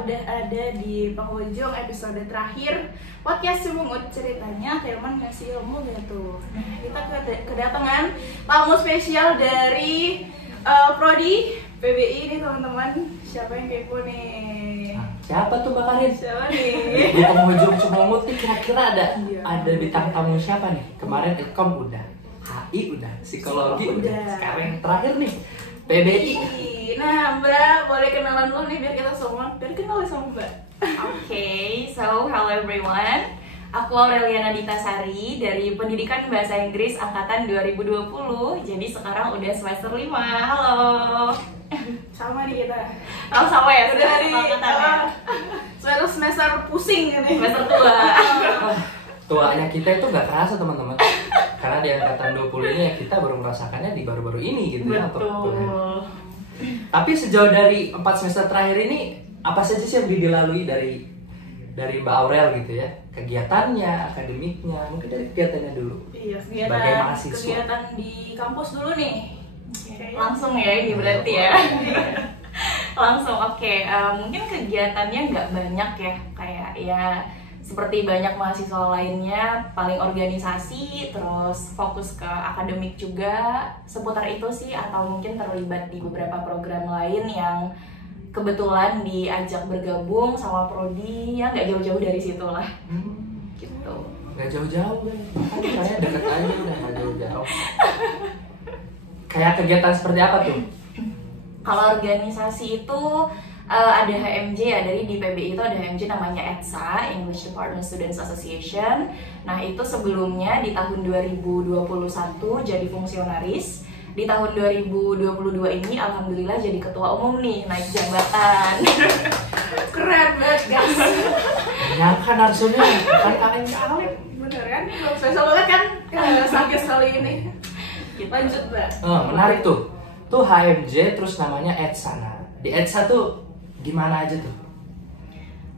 udah ada di penghujung episode terakhir podcast Cibungut. Ceritanya Hilman ngasih ilmu gitu. Nah, kita kedatangan tamu spesial dari Prodi PBI nih teman-teman. Siapa yang kepo nih? Nah, siapa tuh Mbak Karin? Siapa nih? Di penghujung Cibungut nih kira-kira ada bintang tamu siapa nih? Kemarin Ilkom udah, HI udah, psikologi udah. Sekarang yang terakhir nih PBI. Nah Mbak, boleh kenalan dulu nih biar kita semua kenal sama Mbak. Okay, so hello everyone. Aku Aureliana Dita Sari dari Pendidikan Bahasa Inggris Angkatan 2020. Jadi sekarang udah semester 5. Halo. Sama nih kita. Oh sama ya? Udah dari angkatan ya? semester pusing ini. Semester tua. Tuanya kita itu gak kerasa teman-teman. Karena di angkatan 20 ini ya kita baru merasakannya di baru-baru ini gitu ya. Betul. Tapi sejauh dari 4 semester terakhir ini apa saja sih yang dilalui dari Mbak Aurel gitu ya? Kegiatannya, akademiknya, mungkin dari kegiatannya dulu. Iya, sebagai mahasiswa. Kegiatan di kampus dulu nih. Langsung ya ini berarti ya. Langsung oke. Mungkin kegiatannya nggak banyak ya, kayak ya seperti banyak mahasiswa lainnya, paling organisasi, terus fokus ke akademik juga, seputar itu sih, atau mungkin terlibat di beberapa program lain yang kebetulan diajak bergabung sama Prodi, ya nggak jauh-jauh dari situ lah. Gitu. Nggak jauh-jauh kan, saya deket aja udah nggak jauh-jauh. Kayak kegiatan seperti apa tuh? Kalau organisasi itu ada HMJ ya, dari di PBI itu ada HMJ namanya EDSA, English Department Students Association. Nah itu sebelumnya di tahun 2021 jadi fungsionaris. Di tahun 2022 ini alhamdulillah jadi ketua umum nih, naik jabatan. Keren banget guys. Nyangka narsunya kan kaleng-kaleng. Bener kan? Spesial banget kan? Sakit sekali ini. Lanjut Mbak. Menarik tuh. Tuh HMJ terus namanya EDSA. Nah, di EDSA tuh gimana aja tuh?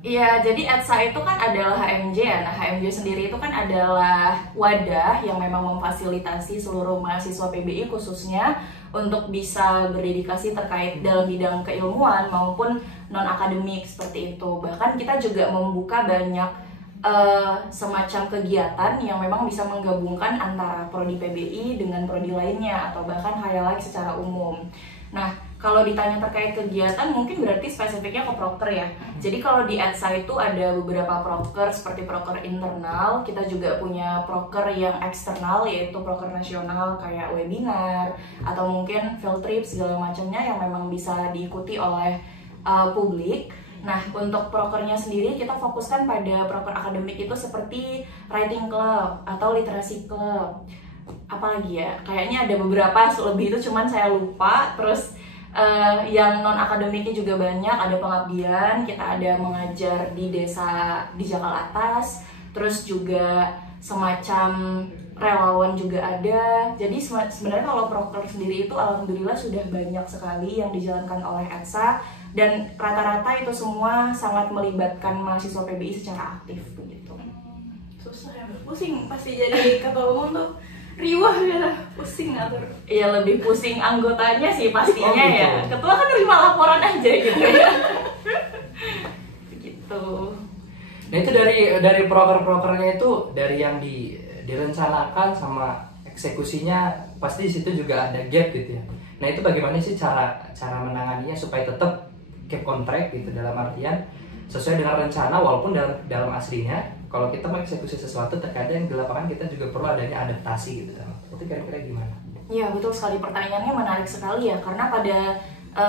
Iya, jadi EDSA itu kan adalah HMJ ya. Nah, HMJ sendiri itu kan adalah wadah yang memang memfasilitasi seluruh mahasiswa PBI khususnya untuk bisa berdedikasi terkait dalam bidang keilmuan maupun non-akademik seperti itu. Bahkan kita juga membuka banyak semacam kegiatan yang memang bisa menggabungkan antara prodi PBI dengan prodi lainnya atau bahkan highlight secara umum. Nah, kalau ditanya terkait kegiatan mungkin berarti spesifiknya ke proker ya. Jadi kalau di EDSA itu ada beberapa proker seperti proker internal, kita juga punya proker yang eksternal yaitu proker nasional kayak webinar atau mungkin field trip segala macamnya yang memang bisa diikuti oleh publik. Nah, untuk prokernya sendiri kita fokuskan pada proker akademik itu seperti writing club atau literasi club. Apalagi ya, kayaknya ada beberapa lebih itu cuman saya lupa. Terus yang non akademiknya juga banyak, ada pengabdian, kita ada mengajar di desa di Jakal Atas, terus juga semacam relawan juga ada. Jadi sebenarnya kalau proker sendiri itu alhamdulillah sudah banyak sekali yang dijalankan oleh EDSA dan rata-rata itu semua sangat melibatkan mahasiswa PBI secara aktif begitu. Susah ya, pusing pasti jadi ketua umum tuh. Riwah ya, pusing atur. Iya, lebih pusing anggotanya sih pastinya gitu. ya. Ketua kan terima laporan aja gitu ya. Begitu. Nah itu dari proker-prokernya itu dari yang direncanakan sama eksekusinya pasti di situ juga ada gap gitu ya. Nah itu bagaimana sih cara menanganinya supaya tetap keep on track gitu, dalam artian sesuai dengan rencana walaupun dalam aslinya kalau kita mengeksekusi sesuatu terkadang di lapangan kita juga perlu adanya adaptasi gitu. Itu kira-kira gimana? Iya betul sekali, pertanyaannya menarik sekali ya, karena pada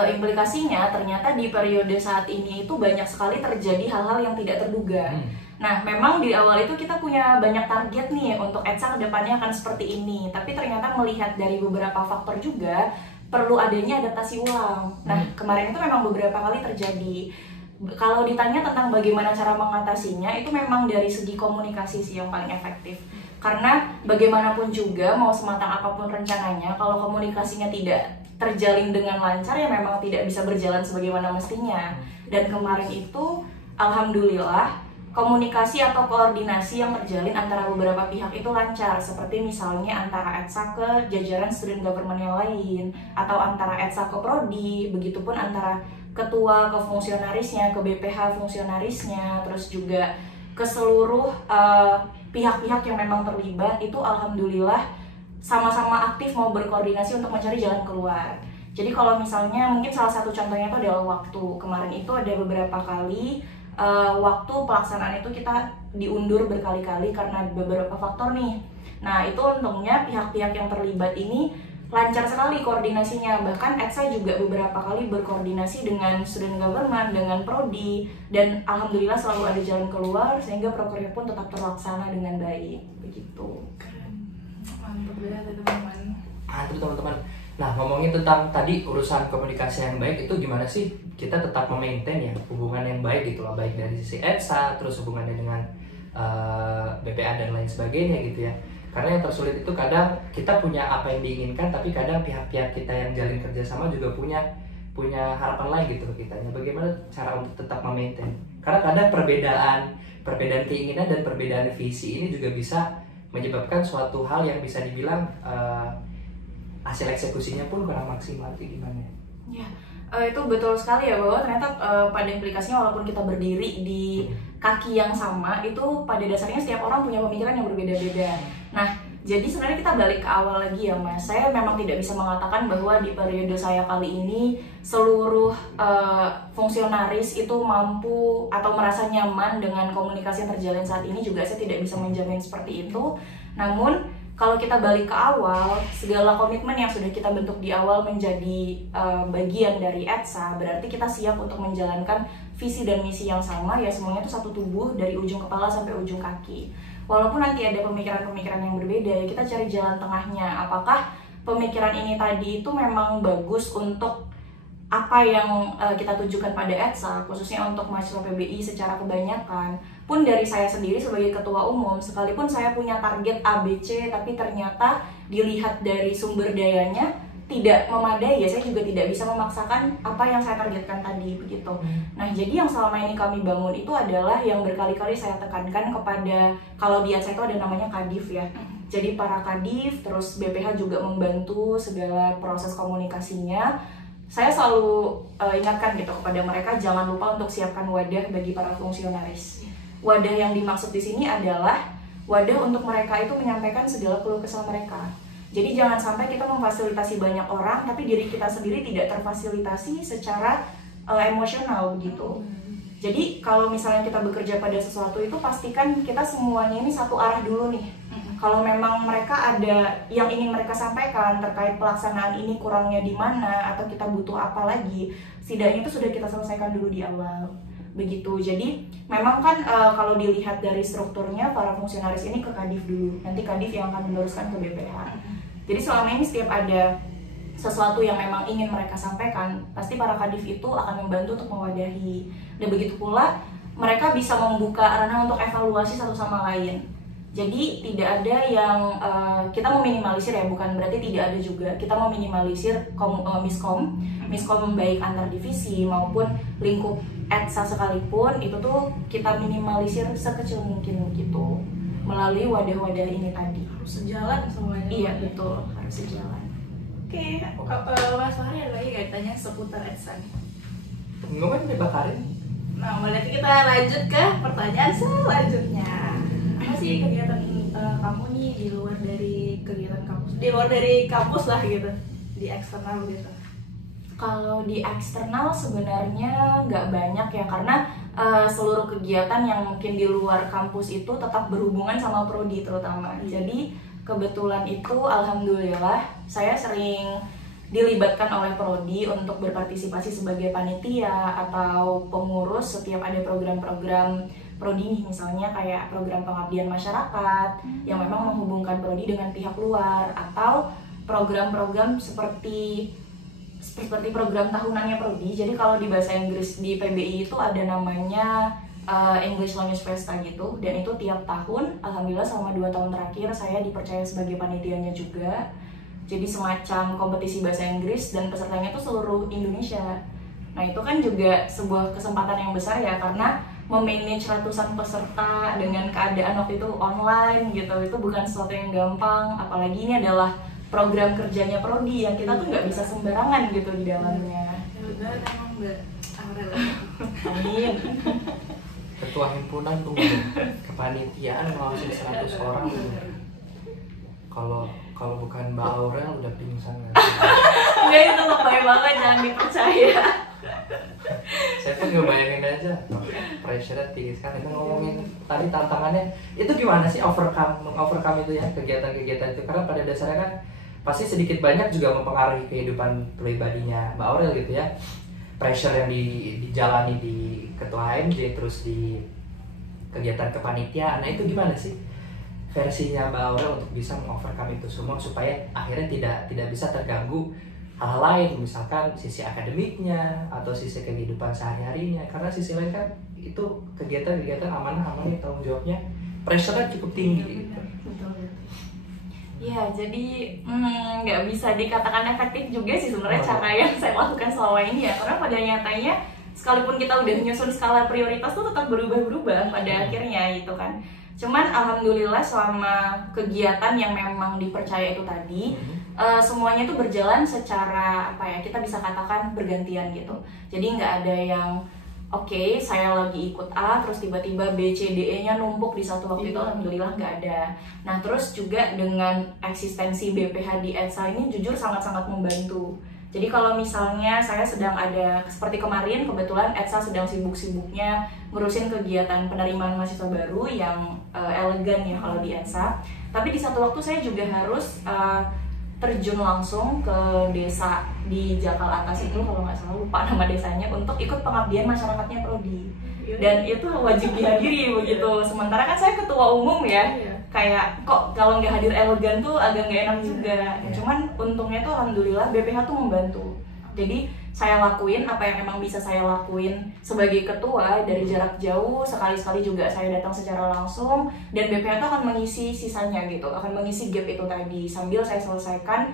implikasinya ternyata di periode saat ini itu banyak sekali terjadi hal-hal yang tidak terduga. Nah memang di awal itu kita punya banyak target nih untuk EDSA kedepannya akan seperti ini, tapi ternyata melihat dari beberapa faktor juga perlu adanya adaptasi ulang. Nah kemarin itu memang beberapa kali terjadi. Kalau ditanya tentang bagaimana cara mengatasinya, itu memang dari segi komunikasi sih yang paling efektif. Karena bagaimanapun juga, mau sematang apapun rencananya, kalau komunikasinya tidak terjalin dengan lancar, ya memang tidak bisa berjalan sebagaimana mestinya. Dan kemarin itu, alhamdulillah, komunikasi atau koordinasi yang terjalin antara beberapa pihak itu lancar, seperti misalnya antara EDSA ke jajaran student government yang lain, atau antara EDSA ke Prodi, begitupun antara ketua, ke fungsionarisnya, ke BPH fungsionarisnya, terus juga ke seluruh pihak-pihak yang memang terlibat itu alhamdulillah sama-sama aktif mau berkoordinasi untuk mencari jalan keluar. Jadi kalau misalnya mungkin salah satu contohnya itu adalah waktu. Kemarin itu ada beberapa kali waktu pelaksanaan itu kita diundur berkali-kali karena beberapa faktor nih. Nah itu untungnya pihak-pihak yang terlibat ini lancar sekali koordinasinya, bahkan ETSA juga beberapa kali berkoordinasi dengan student government, dengan prodi, dan alhamdulillah selalu ada jalan keluar sehingga prokernya pun tetap terlaksana dengan baik, begitu. Mantap banget ya teman-teman. Mantap teman-teman. Nah ngomongin tentang tadi urusan komunikasi yang baik itu gimana sih kita tetap memaintain ya hubungan yang baik gitu lah, baik dari sisi ETSA, terus hubungannya dengan BPA dan lain sebagainya gitu ya. Karena yang tersulit itu kadang kita punya apa yang diinginkan, tapi kadang pihak-pihak kita yang jalin kerjasama juga punya harapan lain gitu ke kita. Bagaimana cara untuk tetap memaintain? Karena kadang perbedaan keinginan dan perbedaan visi ini juga bisa menyebabkan suatu hal yang bisa dibilang hasil eksekusinya pun kurang maksimal. Itu gimana? Ya, itu betul sekali ya, bahwa ternyata pada implikasinya walaupun kita berdiri di kaki yang sama, itu pada dasarnya setiap orang punya pemikiran yang berbeda-beda. Nah, jadi sebenarnya kita balik ke awal lagi ya Mas. Saya memang tidak bisa mengatakan bahwa di periode saya kali ini seluruh fungsionaris itu mampu atau merasa nyaman dengan komunikasi yang terjalin saat ini. Juga saya tidak bisa menjamin seperti itu. Namun kalau kita balik ke awal, segala komitmen yang sudah kita bentuk di awal menjadi bagian dari ETSA, berarti kita siap untuk menjalankan visi dan misi yang sama, ya semuanya itu satu tubuh dari ujung kepala sampai ujung kaki. Walaupun nanti ada pemikiran-pemikiran yang berbeda, ya kita cari jalan tengahnya. Apakah pemikiran ini tadi itu memang bagus untuk apa yang kita tujukan pada ETSA, khususnya untuk mahasiswa PBI secara kebanyakan. Pun dari saya sendiri sebagai ketua umum, sekalipun saya punya target ABC, tapi ternyata dilihat dari sumber dayanya tidak memadai, ya saya juga tidak bisa memaksakan apa yang saya targetkan tadi, begitu. Nah, jadi yang selama ini kami bangun itu adalah yang berkali-kali saya tekankan kepada, kalau di ETSA itu ada namanya Kadif ya. Jadi para Kadif, terus BPH juga membantu segala proses komunikasinya. Saya selalu ingatkan gitu kepada mereka, jangan lupa untuk siapkan wadah bagi para fungsionaris. Wadah yang dimaksud di sini adalah wadah untuk mereka itu menyampaikan segala keluh kesah mereka. Jadi jangan sampai kita memfasilitasi banyak orang, tapi diri kita sendiri tidak terfasilitasi secara emosional begitu. Jadi kalau misalnya kita bekerja pada sesuatu itu, pastikan kita semuanya ini satu arah dulu nih. Kalau memang mereka ada yang ingin mereka sampaikan terkait pelaksanaan ini kurangnya di mana, atau kita butuh apa lagi, setidaknya itu sudah kita selesaikan dulu di awal. Begitu. Jadi memang kan kalau dilihat dari strukturnya, para fungsionaris ini ke Kadif dulu, nanti Kadif yang akan meneruskan ke BPH. Jadi selama ini setiap ada sesuatu yang memang ingin mereka sampaikan, pasti para Kadif itu akan membantu untuk mewadahi. Dan begitu pula mereka bisa membuka ranah untuk evaluasi satu sama lain. Jadi tidak ada yang kita meminimalisir ya, bukan berarti tidak ada juga. Kita meminimalisir miskom baik antar divisi maupun lingkup ETSA sekalipun, itu tuh kita minimalisir sekecil mungkin gitu melalui wadah-wadah ini tadi. Harus sejalan semuanya. Iya betul, harus sejalan. Oke, Mas Fahri ada lagi nggak tanya seputar ETSA? Enggak kan dibakarin. Nah, berarti kita lanjut ke pertanyaan selanjutnya. Apa sih kegiatan kamu nih di luar dari kegiatan kampus? Di luar dari kampus lah gitu, di eksternal gitu. Kalau di eksternal sebenarnya nggak banyak ya, karena seluruh kegiatan yang mungkin di luar kampus itu tetap berhubungan sama prodi terutama. Jadi kebetulan itu alhamdulillah saya sering dilibatkan oleh prodi untuk berpartisipasi sebagai panitia atau pengurus setiap ada program-program prodi nih, misalnya kayak program pengabdian masyarakat yang memang menghubungkan prodi dengan pihak luar, atau program-program seperti program tahunannya prodi. Jadi kalau di bahasa Inggris di PBI itu ada namanya English Language Festa gitu, dan itu tiap tahun. Alhamdulillah selama 2 tahun terakhir saya dipercaya sebagai panitianya juga. Jadi semacam kompetisi bahasa Inggris dan pesertanya itu seluruh Indonesia. Nah itu kan juga sebuah kesempatan yang besar ya, karena memanage ratusan peserta dengan keadaan waktu itu online gitu, itu bukan sesuatu yang gampang. Apalagi ini adalah program kerjanya prodi yang kita tuh nggak bisa sembarangan gitu di dalamnya. Ya benar, emang Aurel. Amin. Ketua himpunan tuh kepanitiaan ngawasin 100 orang tuh. Kalau bukan Mbak Aurel udah pingsan kan. Enggak, itu lebay banget, jangan dipercaya. Saya pun ngebayangin aja, pressure-nya tinggi sekali. Itu ngomongin tadi tantangannya, itu gimana sih overcome itu ya, kegiatan-kegiatan itu? Karena pada dasarnya kan pasti sedikit banyak juga mempengaruhi kehidupan pribadinya Mbak Aurel gitu ya. Pressure yang dijalani di ketua HMJ, terus di kegiatan kepanitiaan. Nah itu gimana sih versinya Mbak Aurel untuk bisa mengovercome itu semua supaya akhirnya tidak bisa terganggu hal lain, misalkan sisi akademiknya atau sisi kehidupan sehari-harinya, karena sisi lain kan itu kegiatan-kegiatan amanah tanggung jawabnya pressure-nya cukup tinggi gitu. Betul. Ya, jadi nggak bisa dikatakan efektif juga sih sebenarnya cara yang saya lakukan selama ini ya, karena pada nyatanya sekalipun kita udah nyusun skala prioritas tuh tetap berubah-berubah pada akhirnya gitu kan. Cuman alhamdulillah selama kegiatan yang memang dipercaya itu tadi semuanya itu berjalan secara apa ya, kita bisa katakan bergantian gitu. Jadi nggak ada yang oke, saya lagi ikut A terus tiba-tiba B, C, D, E-nya numpuk di satu waktu itu, alhamdulillah nggak ada. Nah terus juga dengan eksistensi BPH di ETSA ini jujur sangat-sangat membantu. Jadi kalau misalnya saya sedang ada, seperti kemarin kebetulan ETSA sedang sibuk-sibuknya ngurusin kegiatan penerimaan mahasiswa baru yang elegan ya kalau di ETSA. Tapi di satu waktu saya juga harus terjun langsung ke desa di Jakal Atas itu, kalau nggak salah lupa nama desanya, untuk ikut pengabdian masyarakatnya Prodi. Dan itu wajib dihadiri begitu. Sementara kan saya ketua umum ya, kayak kok kalau nggak hadir elegan tuh agak nggak enak juga. Cuman untungnya tuh alhamdulillah BPH tuh membantu. Jadi saya lakuin apa yang memang bisa saya lakuin sebagai ketua dari jarak jauh, sekali-sekali juga saya datang secara langsung, dan BPH tuh akan mengisi sisanya gitu, akan mengisi gap itu tadi sambil saya selesaikan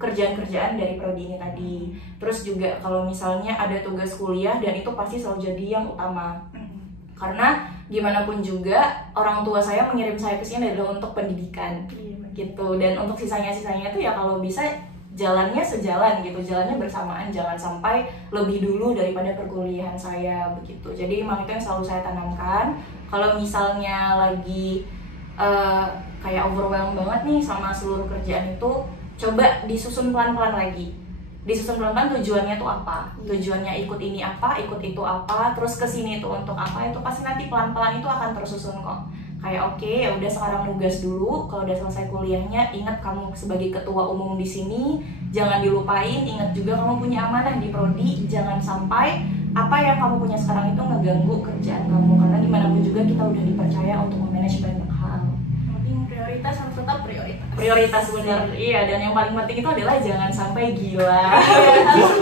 kerjaan-kerjaan dari prodi ini tadi. Terus juga kalau misalnya ada tugas kuliah, dan itu pasti selalu jadi yang utama. Karena gimana pun juga orang tua saya mengirim saya ke sini adalah untuk pendidikan gitu, dan untuk sisanya itu ya kalau bisa jalannya sejalan gitu, jalannya bersamaan, jangan sampai lebih dulu daripada perkuliahan saya begitu. Jadi memang itu yang selalu saya tanamkan. Kalau misalnya lagi kayak overwhelmed banget nih sama seluruh kerjaan itu, coba disusun pelan-pelan lagi. Disusun pelan-pelan tujuannya tuh apa? Tujuannya ikut ini apa, ikut itu apa, terus kesini tuh untuk apa, itu pasti nanti pelan-pelan itu akan tersusun kok. Kayak oke, ya udah sekarang nugas dulu, kalau udah selesai kuliahnya ingat kamu sebagai ketua umum di sini, jangan dilupain, ingat juga kamu punya amanah di prodi, jangan sampai apa yang kamu punya sekarang itu ngeganggu kerjaan kamu, karena gimana pun juga kita udah dipercaya untuk memanage banyak hal. Prioritas harus tetap prioritas. Prioritas benar, iya, dan yang paling penting itu adalah jangan sampai gila. Harus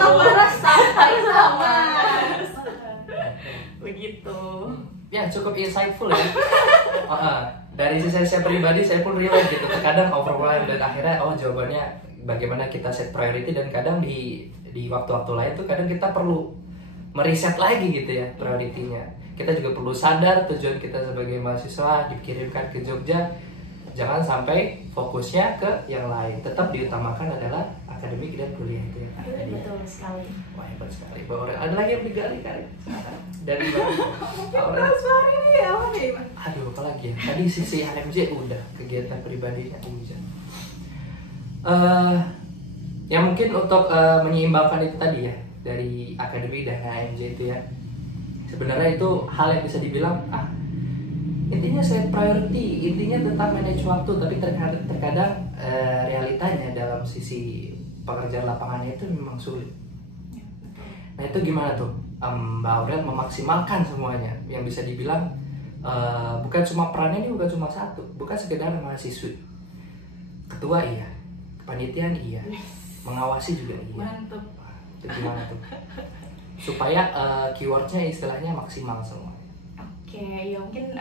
sama. Begitu. Ya cukup insightful ya. Dari sisi saya pribadi saya pun relate gitu. Terkadang overwhelmed dan akhirnya jawabannya bagaimana kita set priority, dan kadang di waktu-waktu lain tuh kadang kita perlu meriset lagi gitu ya prioritinya. Kita juga perlu sadar tujuan kita sebagai mahasiswa dikirimkan ke Jogja, jangan sampai fokusnya ke yang lain. Tetap diutamakan adalah akademik dan kuliah itu ya. Betul sekali. Wah hebat sekali. Ada lagi yang digali kali dari aduh apalagi ya, tadi sisi HMJ udah, kegiatan pribadinya udah. Ya mungkin untuk menyeimbangkan itu tadi ya, dari akademi dan HMJ itu ya, sebenarnya itu hal yang bisa dibilang intinya set priority, intinya tetap manage waktu, tapi terkadang realitanya dalam sisi pekerjaan lapangannya itu memang sulit. Nah itu gimana tuh Mbak Aurel memaksimalkan semuanya, yang bisa dibilang bukan cuma perannya ini bukan cuma satu, bukan sekedar mahasiswi, ketua iya, kepanitiaan iya, mengawasi juga iya. Mantap. Itu gimana tuh supaya keywordnya istilahnya maksimal semua? Oke, ya mungkin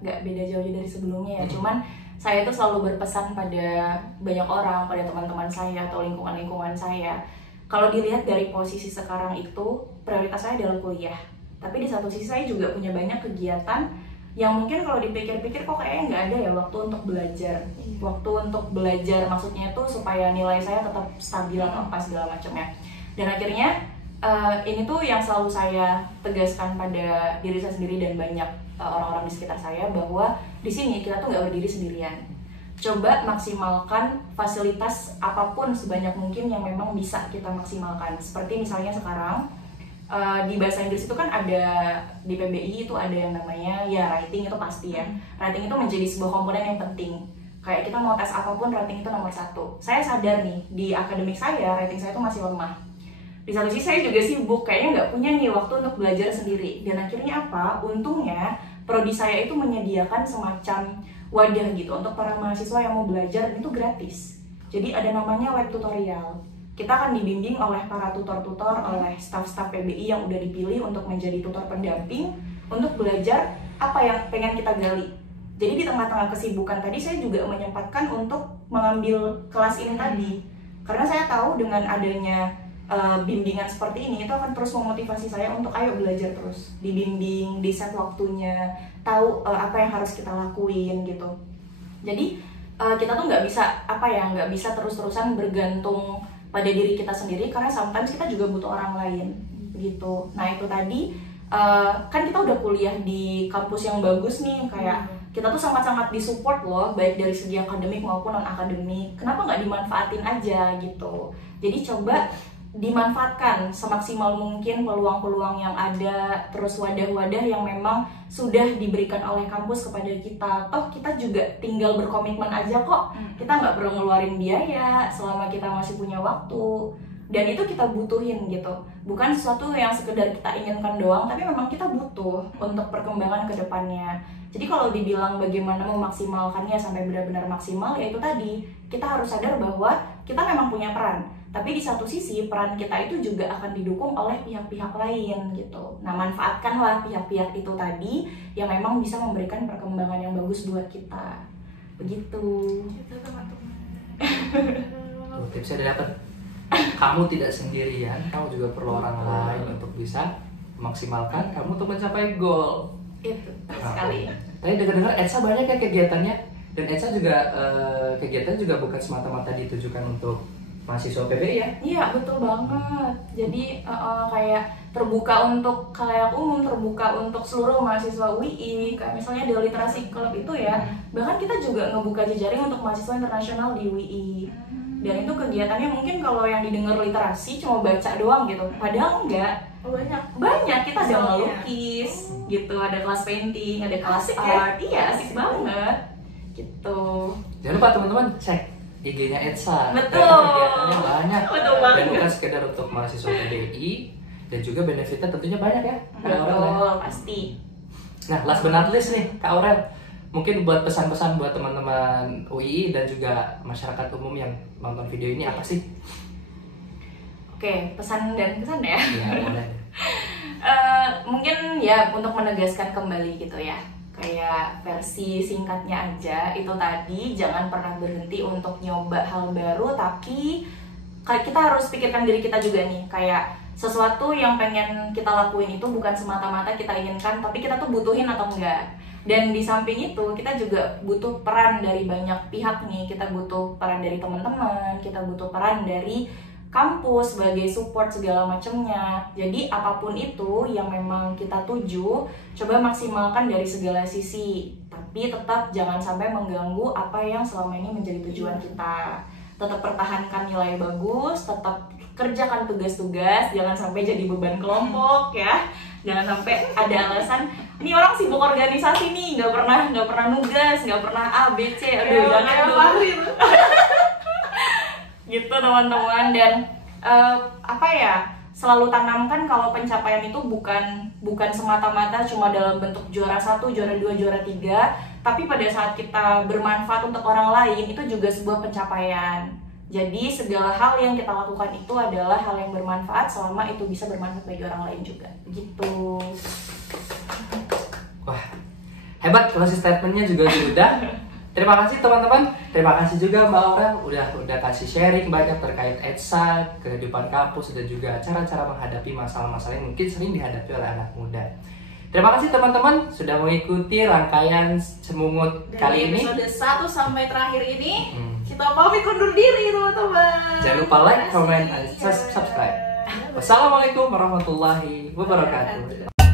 nggak beda jauh dari sebelumnya ya. Cuman saya itu selalu berpesan pada banyak orang, pada teman-teman saya atau lingkungan-lingkungan saya. Kalau dilihat dari posisi sekarang itu, prioritas saya adalah kuliah. Tapi di satu sisi saya juga punya banyak kegiatan yang mungkin kalau dipikir-pikir kok kayaknya nggak ada ya waktu untuk belajar. Waktu untuk belajar maksudnya itu supaya nilai saya tetap stabil atau apa segala macamnya. Dan akhirnya ini tuh yang selalu saya tegaskan pada diri saya sendiri dan banyak orang-orang di sekitar saya, bahwa di sini kita tuh nggak berdiri sendirian. Coba maksimalkan fasilitas apapun sebanyak mungkin yang memang bisa kita maksimalkan. Seperti misalnya sekarang di bahasa Inggris itu kan ada, di PBI itu ada yang namanya ya writing, itu pasti ya. Writing itu menjadi sebuah komponen yang penting. Kayak kita mau tes apapun, writing itu nomor 1. Saya sadar nih, di akademik saya, writing saya itu masih lemah. Di satu sisi saya juga sibuk, kayaknya nggak punya nih waktu untuk belajar sendiri. Dan akhirnya apa? Untungnya prodi saya itu menyediakan semacam wadah gitu untuk para mahasiswa yang mau belajar, itu gratis. Jadi ada namanya web tutorial. Kita akan dibimbing oleh para tutor-tutor, oleh staf-staf PBI yang udah dipilih untuk menjadi tutor pendamping untuk belajar apa yang pengen kita gali. Jadi di tengah-tengah kesibukan tadi saya juga menyempatkan untuk mengambil kelas ini tadi. Karena saya tahu dengan adanya bimbingan seperti ini itu akan terus memotivasi saya untuk ayo belajar terus, dibimbing, di set waktunya, tahu apa yang harus kita lakuin gitu. Jadi kita tuh nggak bisa terus-terusan bergantung pada diri kita sendiri, karena sometimes kita juga butuh orang lain gitu. Nah itu tadi kan kita udah kuliah di kampus yang bagus nih, kayak kita tuh sangat-sangat disupport loh, baik dari segi akademik maupun non akademik. Kenapa nggak dimanfaatin aja gitu? Jadi coba dimanfaatkan semaksimal mungkin peluang-peluang yang ada, terus wadah-wadah yang memang sudah diberikan oleh kampus kepada kita. Toh kita juga tinggal berkomitmen aja kok, kita nggak perlu ngeluarin biaya selama kita masih punya waktu. Dan itu kita butuhin gitu, bukan sesuatu yang sekedar kita inginkan doang, tapi memang kita butuh untuk perkembangan ke depannya. Jadi kalau dibilang bagaimana memaksimalkannya sampai benar-benar maksimal, ya itu tadi, kita harus sadar bahwa kita memang punya peran. Tapi di satu sisi peran kita itu juga akan didukung oleh pihak-pihak lain gitu. Nah manfaatkanlah pihak-pihak itu tadi yang memang bisa memberikan perkembangan yang bagus buat kita. Begitu. Gitu teman-teman. Tuh, tipsnya udah dapat. Kamu tidak sendirian, kamu juga perlu orang lain untuk bisa memaksimalkan kamu untuk mencapai goal. Itu sekali. Tadi dengar-dengar Etsa banyak ya kegiatannya, dan Etsa juga kegiatan juga bukan semata-mata ditujukan untuk mahasiswa PBI ya? Iya betul banget. Jadi kayak terbuka untuk khalayak umum, terbuka untuk seluruh mahasiswa UI. Kayak misalnya di literasi club itu ya, bahkan kita juga ngebuka jejaring untuk mahasiswa internasional di UI. Dan itu kegiatannya mungkin kalau yang didengar literasi cuma baca doang gitu, padahal enggak. Banyak, kita ada melukis gitu, ada kelas painting, ada kelas art. Iya asik banget gitu. Jangan lupa teman-teman cek IG-nya Etsa. Betul. Kegiatannya banyak. Betul banget. Dan bukan sekedar untuk mahasiswa PBI, dan juga benefitnya tentunya banyak ya. Betul, pasti. Nah, last but not least nih, Kak Aurel, mungkin buat pesan-pesan buat teman-teman UI dan juga masyarakat umum yang nonton video ini apa sih? Oke, pesan dan kesan ya. Ya, boleh. Mungkin ya untuk menegaskan kembali gitu ya, kayak versi singkatnya aja itu tadi, jangan pernah berhenti untuk nyoba hal baru, tapi kita harus pikirkan diri kita juga nih, kayak sesuatu yang pengen kita lakuin itu bukan semata-mata kita inginkan, tapi kita tuh butuhin atau enggak. Dan di samping itu kita juga butuh peran dari banyak pihak nih, kita butuh peran dari teman-teman, kita butuh peran dari kampus sebagai support segala macamnya. Jadi apapun itu yang memang kita tuju, coba maksimalkan dari segala sisi. Tapi tetap jangan sampai mengganggu apa yang selama ini menjadi tujuan kita. Tetap pertahankan nilai bagus, tetap kerjakan tugas-tugas, jangan sampai jadi beban kelompok ya. Jangan sampai ada alasan, ini orang sibuk organisasi nih, nggak pernah nugas, nggak pernah A, B, C. Aduh, jangan dulu. Gitu teman-teman. Dan selalu tanamkan kalau pencapaian itu bukan semata-mata cuma dalam bentuk juara 1, juara 2, juara 3, tapi pada saat kita bermanfaat untuk orang lain itu juga sebuah pencapaian. Jadi segala hal yang kita lakukan itu adalah hal yang bermanfaat selama itu bisa bermanfaat bagi orang lain juga. Gitu. Wah, hebat closing statementnya juga sudah. Terima kasih teman-teman. Terima kasih juga Mbak Aurel udah kasih sharing banyak terkait Etsa, kehidupan kampus, dan juga cara-cara menghadapi masalah-masalah yang mungkin sering dihadapi oleh anak muda. Terima kasih teman-teman sudah mengikuti rangkaian Cemungut kali ini. Dari episode 1 sampai terakhir ini, kita pamit undur diri teman-teman. Jangan lupa like, comment, dan subscribe. Wassalamualaikum warahmatullahi wabarakatuh.